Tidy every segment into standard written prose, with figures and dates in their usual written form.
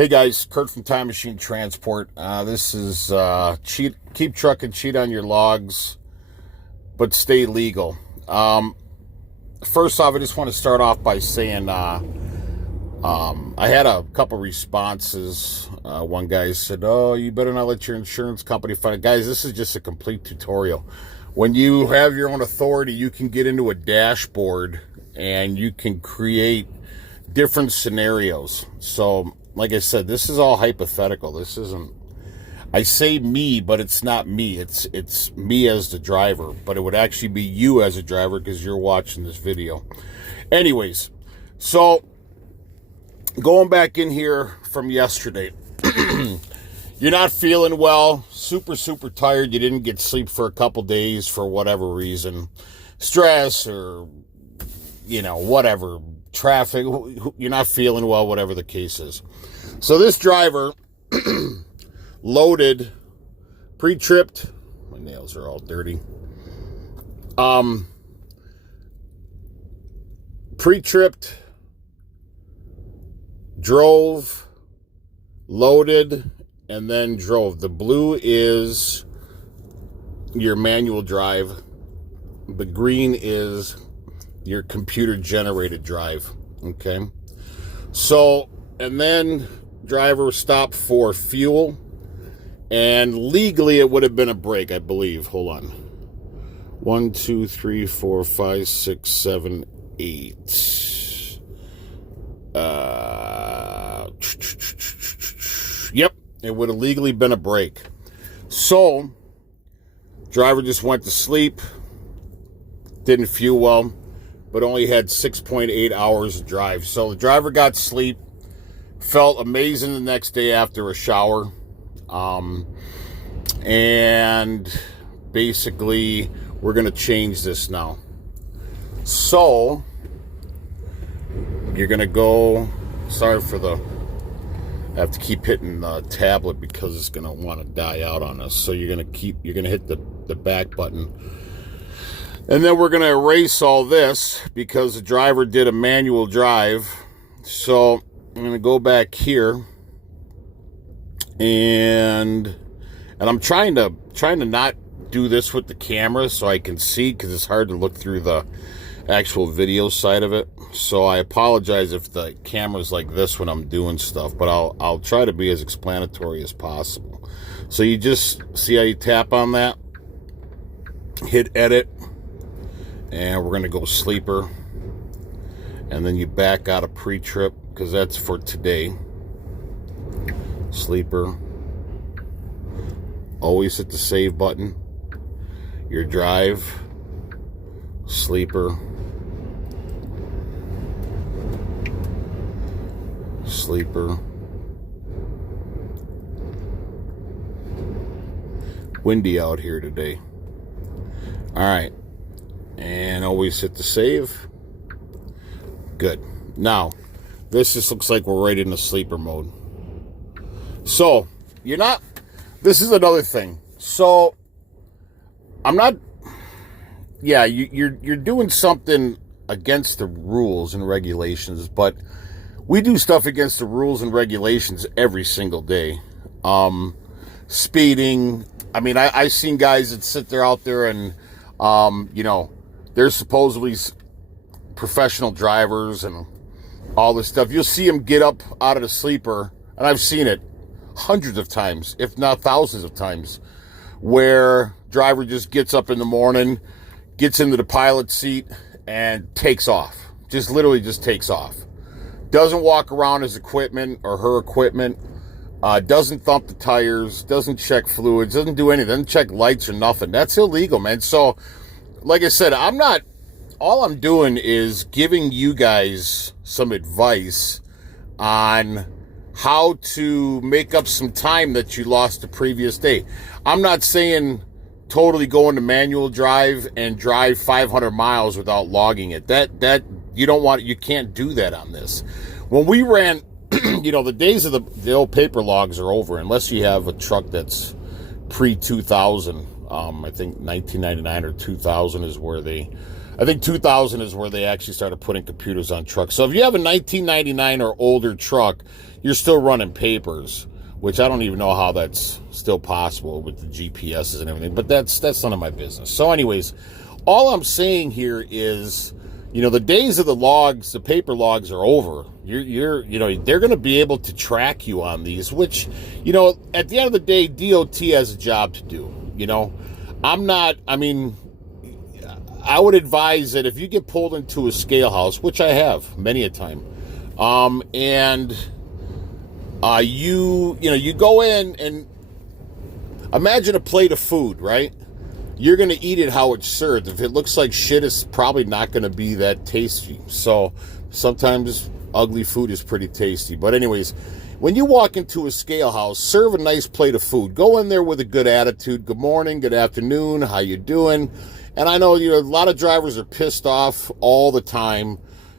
Hey guys, Kurt from Time Machine Transport. This is keep trucking, cheat on your logs, but stay legal. First off, I just want to start off by saying I had a couple responses. One guy said, "Oh, you better not let your insurance company find it." Guys, this is just a complete tutorial. When you have your own authority, you can get into a dashboard and you can create different scenarios. So, like I said, this is all hypothetical. This isn't, I say me, but it's not me. It's me as the driver, but it would actually be you as a driver because you're watching this video. Anyways, so going back in here from yesterday, you're not feeling well, super tired. You didn't get sleep for a couple days for whatever reason, stress or, whatever, traffic, you're not feeling well, whatever the case is. So this driver loaded, pre-tripped, my nails are all dirty, pre-tripped, drove, loaded, and then drove. The blue is your manual drive. The green is your computer generated drive. Okay. So, and then driver stopped for fuel, and legally it would have been a break, I believe. Hold on. 1, 2, 3, 4, 5, 6, 7, 8. Yep. It would have legally been a break. So, driver just went to sleep, didn't fuel well, but only had 6.8 hours of drive. So the driver got sleep, felt amazing the next day after a shower. And basically, we're going to change this now. So, you're going to go, sorry for the, I have to keep hitting the tablet because it's going to want to die out on us. So you're going to hit the back button. And then we're going to erase all this because the driver did a manual drive. So I'm going to go back here, and I'm trying to not do this with the camera so I can see, because it's hard to look through the actual video side of it. So I apologize if the camera's like this when I'm doing stuff, but I'll try to be as explanatory as possible. So you just see how you tap on that, hit edit, and we're going to go sleeper, and then you back out of pre-trip because that's for today. Sleeper. Always hit the save button. Your drive. Sleeper. Sleeper. Windy out here today. All right. And always hit the save. Good. Now, this just looks like we're right in the sleeper mode. So, you're not, this is another thing. So, I'm not, yeah, you're doing something against the rules and regulations, but we do stuff against the rules and regulations every single day. Speeding. I mean, I've seen guys that sit there out there and, they're supposedly professional drivers and all this stuff. You'll see them get up out of the sleeper, and I've seen it hundreds of times, if not thousands of times, where driver just gets up in the morning, gets into the pilot seat, and takes off. Just literally just takes off. Doesn't walk around his equipment or her equipment, doesn't thump the tires, doesn't check fluids, doesn't do anything, doesn't check lights or nothing. That's illegal, man. So, like I said, all I'm doing is giving you guys some advice on how to make up some time that you lost the previous day. I'm not saying totally go into manual drive and drive 500 miles without logging it. That you don't want, you can't do that on this. When we ran, the days of the old paper logs are over, unless you have a truck that's pre-2000. I think 1999 or 2000 is where they I think 2000 is where they actually started putting computers on trucks. So if you have a 1999 or older truck, you're still running papers, which I don't even know how that's still possible with the GPSs and everything, but that's none of my business. So anyways, all I'm saying here is, you know, the days of the logs, the paper logs are over. You know, they're going to be able to track you on these, which, you know, at the end of the day, DOT has a job to do. You know, I would advise that if you get pulled into a scale house, which I have many a time, and you go in and imagine a plate of food, right? You're going to eat it how it's served. If it looks like shit, it's probably not going to be that tasty. So sometimes ugly food is pretty tasty. But anyways, when you walk into a scale house, serve a nice plate of food. Go in there with a good attitude. Good morning, good afternoon, how you doing? And I know, you know, a lot of drivers are pissed off all the time,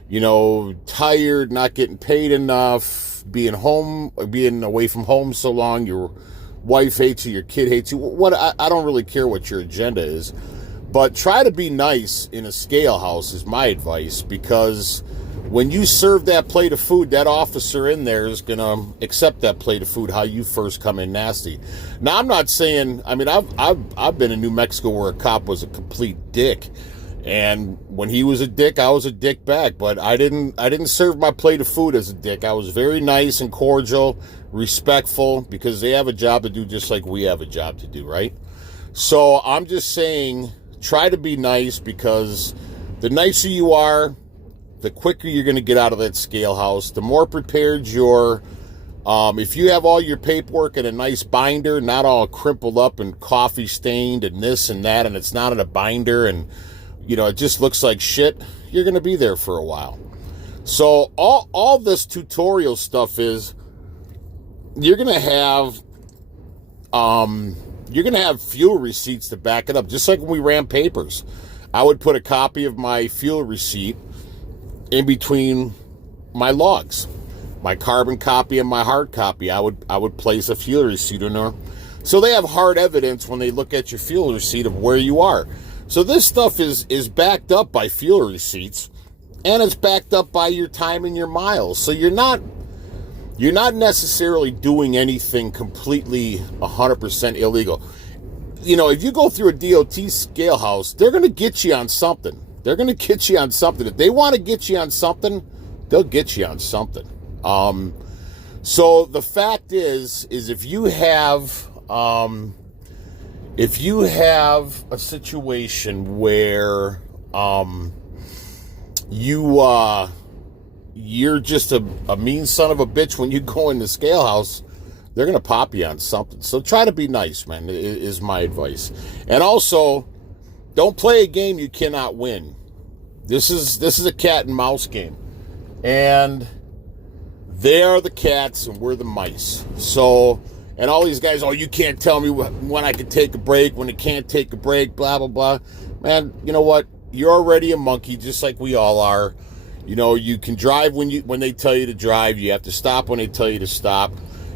you know, tired, not getting paid enough, being away from home so long, your wife hates you, your kid hates you. I don't really care what your agenda is, but try to be nice in a scale house is my advice, because when you serve that plate of food, that officer in there is going to accept that plate of food how you first come in nasty. Now, I'm not saying, I mean, I've been in New Mexico where a cop was a complete dick, and when he was a dick, I was a dick back, but I didn't serve my plate of food as a dick. I was very nice and cordial, respectful, because they have a job to do just like we have a job to do, right? So I'm just saying, try to be nice, because the nicer you are, the quicker you're going to get out of that scale house, the more prepared you're. If you have all your paperwork in a nice binder, not all crumpled up and coffee stained and this and that, and it's not in a binder and, you know, it just looks like shit, you're going to be there for a while. So all this tutorial stuff is, you're going to have fuel receipts to back it up, just like when we ran papers. I would put a copy of my fuel receipt in between my logs, my carbon copy and my hard copy. I would place a fuel receipt in there, so they have hard evidence when they look at your fuel receipt of where you are. So this stuff is backed up by fuel receipts, and it's backed up by your time and your miles. So you're not necessarily doing anything completely 100% illegal. You know, if you go through a DOT scale house, they're going to get you on something. They're going to get you on something. If they want to get you on something, they'll get you on something. So the fact is if you have a situation where you're just a mean son of a bitch when you go in the scale house, they're going to pop you on something. So try to be nice, man, is my advice. And also, don't play a game you cannot win. This is a cat and mouse game. And they are the cats and we're the mice. So, and all these guys, oh, you can't tell me when I can take a break, when I can't take a break, blah, blah, blah. Man, you know what? You're already a monkey, just like we all are. You know, you can drive when they tell you to drive. You have to stop when they tell you to stop.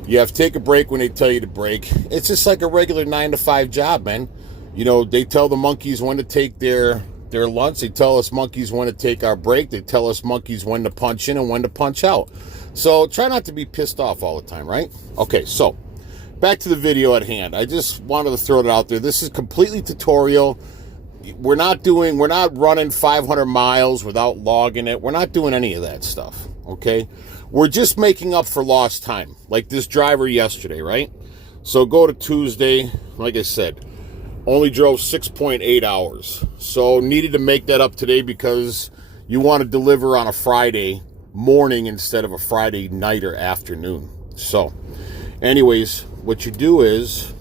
You have to take a break when they tell you to break. It's just like a regular 9-to-5 job, man. You know, they tell the monkeys when to take their lunch. They tell us monkeys when to take our break. They tell us monkeys when to punch in and when to punch out. So try not to be pissed off all the time, right? Okay, so back to the video at hand. I just wanted to throw it out there. This is completely tutorial. We're not running 500 miles without logging it. We're not doing any of that stuff, okay? We're just making up for lost time, like this driver yesterday, right? So go to Tuesday, like I said, only drove 6.8 hours. So needed to make that up today because you want to deliver on a Friday morning instead of a Friday night or afternoon. So anyways, what you do is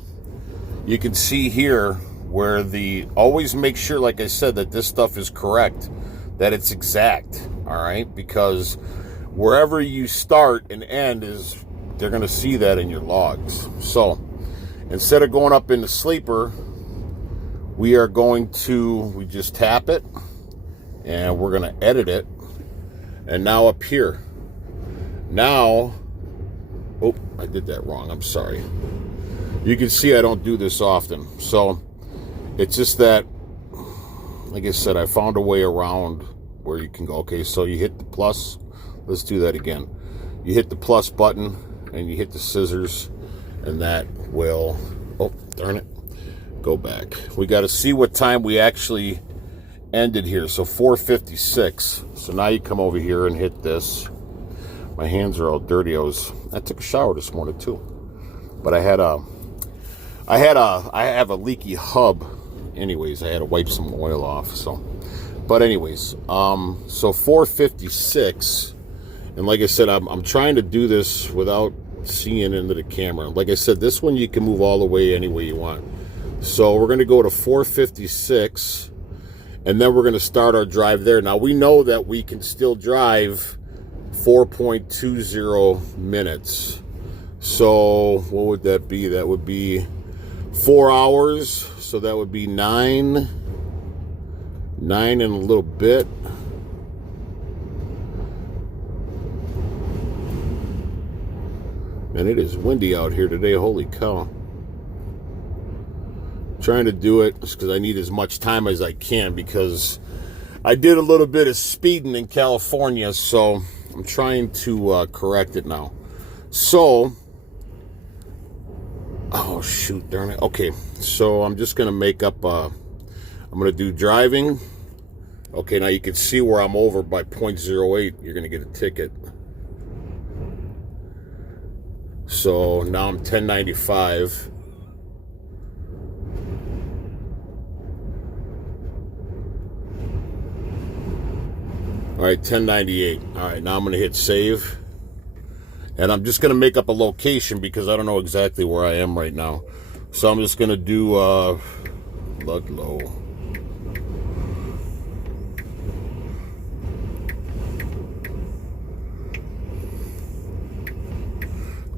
you can see here where always make sure, like I said, that this stuff is correct, that it's exact, all right? Because wherever you start and end they're going to see that in your logs. So instead of going up in the sleeper, we just tap it and we're going to edit it. And now up here, oh, I did that wrong. I'm sorry. You can see I don't do this often. So it's just that like I said, I found a way around where you can go. Okay, so you hit the plus. Let's do that again. You hit the plus button and you hit the scissors, and that will, oh, darn it, go back. We got to see what time we actually ended here. So 4:56. So now you come over here and hit this. My hands are all dirty. I took a shower this morning too, but I have a leaky hub. Anyways, I had to wipe some oil off. So, but anyways, so 4:56, and like I said, I'm trying to do this without seeing into the camera. Like I said, this one you can move all the way any way you want. So we're going to go to 4:56, and then we're going to start our drive there. Now we know that we can still drive 4.20 minutes. So what would that be? That would be 4 hours. So that would be nine and a little bit. And it is windy out here today. Holy cow. Trying to do it because I need as much time as I can, because I did a little bit of speeding in California, so I'm trying to correct it now. So, oh shoot, darn it. Okay, so I'm just going to make up, I'm going to do driving. Okay, now you can see where I'm over by 0.08. You're going to get a ticket. So now I'm 1095. All right, 1098. All right, now I'm going to hit save. And I'm just going to make up a location because I don't know exactly where I am right now. So I'm just going to do Ludlow.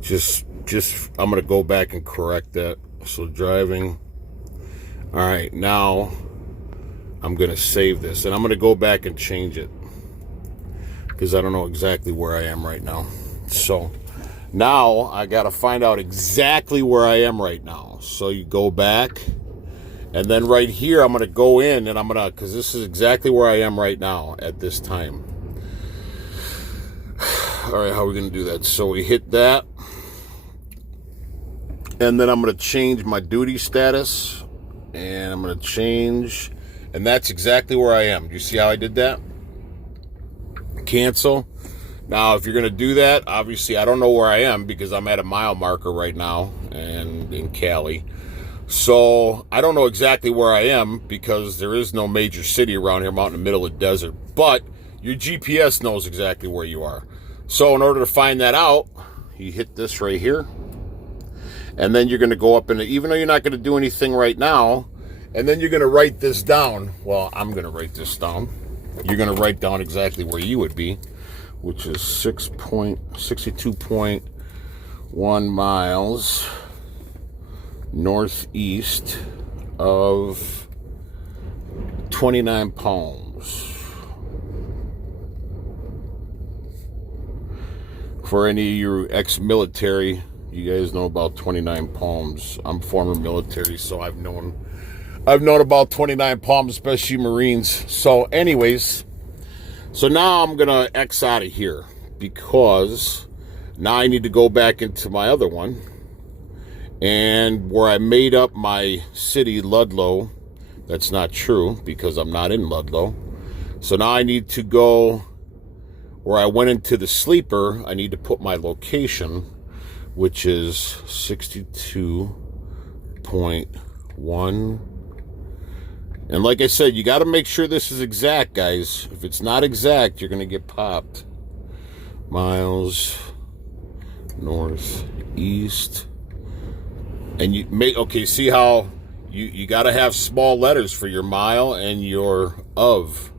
Just I'm going to go back and correct that. So driving. All right, now I'm going to save this. And I'm going to go back and change it, because I don't know exactly where I am right now. So now I got to find out exactly where I am right now. So you go back, and then right here I'm going to go in, and I'm going to, because this is exactly where I am right now at this time. All right, how are we going to do that? So we hit that, and then I'm going to change my duty status, and I'm going to change, and that's exactly where I am. Do you see how I did that? Cancel. Now, if you're going to do that, obviously I don't know where I am because I'm at a mile marker right now and in Cali. So I don't know exactly where I am because there is no major city around here. I'm out in the middle of the desert. But your GPS knows exactly where you are. So in order to find that out, you hit this right here. And then you're going to go up in it, even though you're not going to do anything right now. And then you're going to write this down. Well, I'm going to write this down. You're going to write down exactly where you would be, which is 62.1 miles northeast of 29 Palms. For any of you ex-military, you guys know about 29 Palms. I'm former military, so I've known about 29 Palms, especially Marines. So anyways, so now I'm going to X out of here because now I need to go back into my other one. And where I made up my city, Ludlow, that's not true because I'm not in Ludlow. So now I need to go where I went into the sleeper. I need to put my location, which is 62.1. And like I said, you got to make sure this is exact, guys. If it's not exact, you're going to get popped. Miles northeast. And you make, okay, see how you got to have small letters for your mile and your of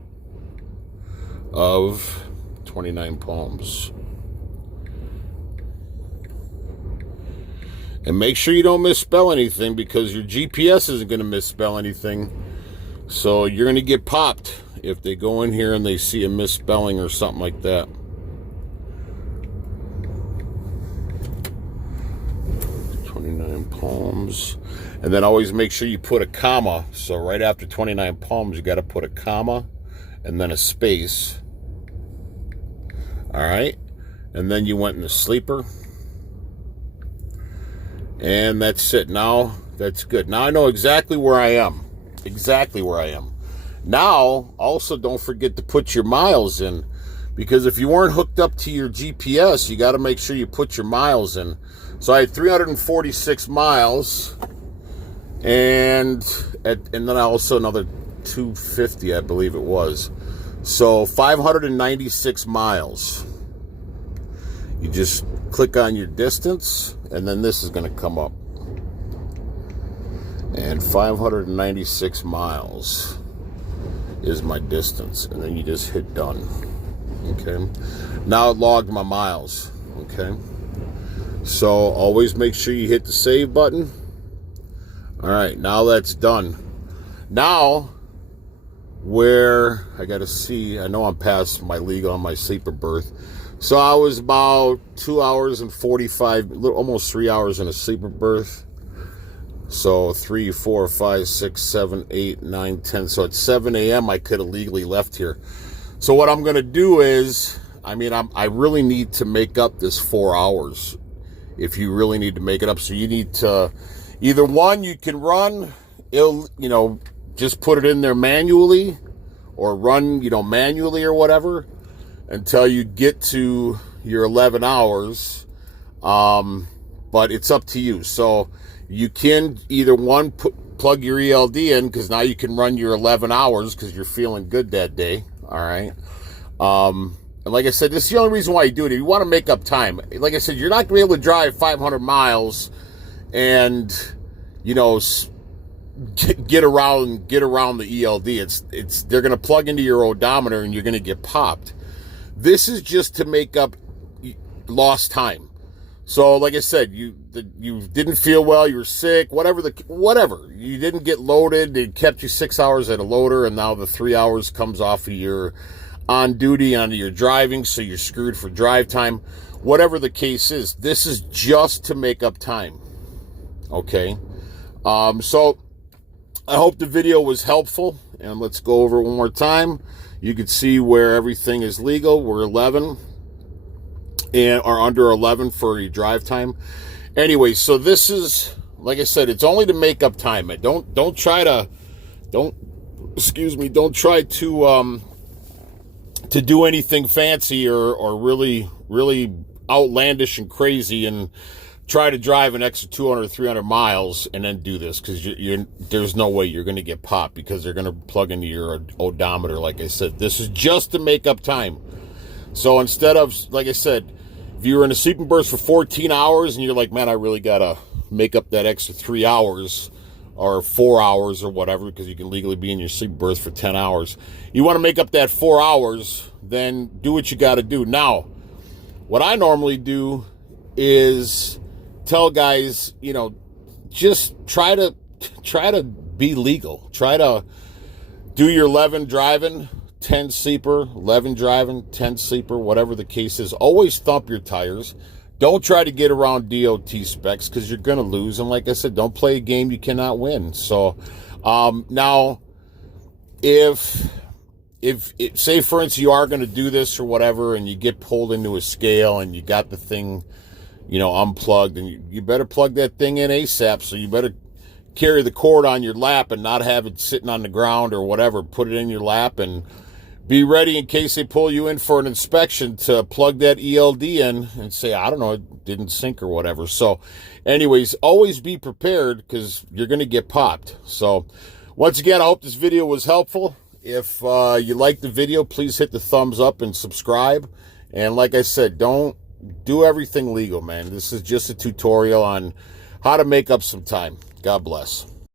29 Palms. And make sure you don't misspell anything because your GPS isn't going to misspell anything. So you're going to get popped if they go in here and they see a misspelling or something like that. 29 palms. And then always make sure you put a comma. So right after 29 palms, you got to put a comma and then a space. All right. And then you went in the sleeper. And that's it. Now, that's good. Now I know exactly where I am. Exactly where I am. Now, also don't forget to put your miles in. Because if you weren't hooked up to your GPS, you got to make sure you put your miles in. So I had 346 miles. And then also another 250, I believe it was. So 596 miles. You just click on your distance, and then this is going to come up. And 596 miles is my distance. And then you just hit done. Okay. Now it logged my miles. Okay. So always make sure you hit the save button. All right. Now that's done. Now, where I got to see, I know I'm past my legal on my sleeper berth. So I was about 2 hours and 45, almost 3 hours in a sleeper berth. So 3, 4, 5, 6, 7, 8, 9, 10. So at 7 a.m. I could have legally left here. So what I'm going to do is, I really need to make up this 4 hours. If you really need to make it up. So you need to, either one, you can run, just put it in there manually, or run, manually or whatever, until you get to your 11 hours. But it's up to you. So you can either one, plug your ELD in, because now you can run your 11 hours because you're feeling good that day. All right. And like I said, this is the only reason why you do it. If you want to make up time, like I said, you're not going to be able to drive 500 miles and, get around the ELD. They're going to plug into your odometer and you're going to get popped. This is just to make up lost time. So, like I said, you didn't feel well, you were sick, whatever. You didn't get loaded. They kept you 6 hours at a loader, and now the 3 hours comes off of your on duty onto your driving, so you're screwed for drive time. Whatever the case is, this is just to make up time. Okay. So I hope the video was helpful, and let's go over it one more time. You can see where everything is legal. We're 11 and are under 11 for your drive time. Anyway, so this is, like I said, it's only to make up time. Don't try to do anything fancy or really outlandish and crazy and try to drive an extra 200 or 300 miles and then do this, because there's no way you're going to get popped, because they're going to plug into your odometer. Like I said, this is just to make up time. So instead of, like I said, if you were in a sleeping berth for 14 hours and you're like, man, I really got to make up that extra 3 hours or 4 hours or whatever, because you can legally be in your sleeping berth for 10 hours. You want to make up that 4 hours, then do what you got to do. Now, what I normally do is tell guys, just try to be legal. Try to do your 11 driving, 10 sleeper, 11 driving, 10 sleeper, whatever the case is. Always thump your tires. Don't try to get around DOT specs, because you're going to lose. And like I said, don't play a game you cannot win. So now, if say, for instance, you are going to do this or whatever, and you get pulled into a scale and you got the thing, unplugged, and you better plug that thing in ASAP. So you better carry the cord on your lap and not have it sitting on the ground or whatever. Put it in your lap and be ready in case they pull you in for an inspection to plug that ELD in and say, I don't know, it didn't sync or whatever. So anyways, always be prepared, because you're going to get popped. So once again, I hope this video was helpful. If you liked the video, please hit the thumbs up and subscribe. And like I said, don't do everything legal, man. This is just a tutorial on how to make up some time. God bless.